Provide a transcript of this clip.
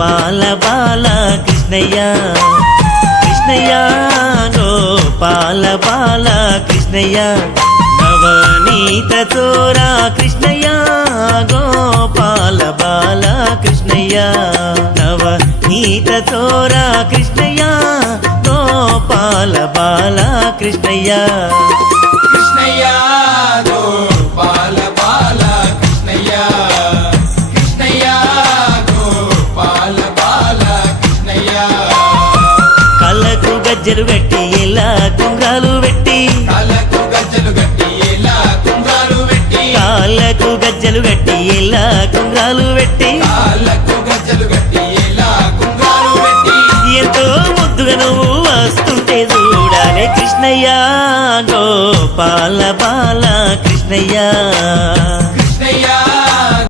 గోపాల బాల కృష్ణయ్య. కృష్ణయ్య గోపాల బాల కృష్ణయ్య. నవనీత చోరా కృష్ణయ్య గోపాల బాల కృష్ణయ్య. నవనీత చోరా కృష్ణయ్య గోపాల బాల కృష్ణయ్య. కృష్ణయ్య గజ్జలు పెట్టి ఇలా కుంగాలు పెట్టి. కాళ్ళకు గజ్జలు గట్టి ఇలా కుంగాలు పెట్టి. కాళ్ళకు గజ్జలు కుంగాలు పెట్టి. కాళ్ళకు గజ్జలు గట్టి ఇలా కుంగాలు పెట్టి. ఎంతో ముద్దుగా నువ్వు వస్తుంటే చూడాలి కృష్ణయ్య గోపాల బాల కృష్ణయ్య.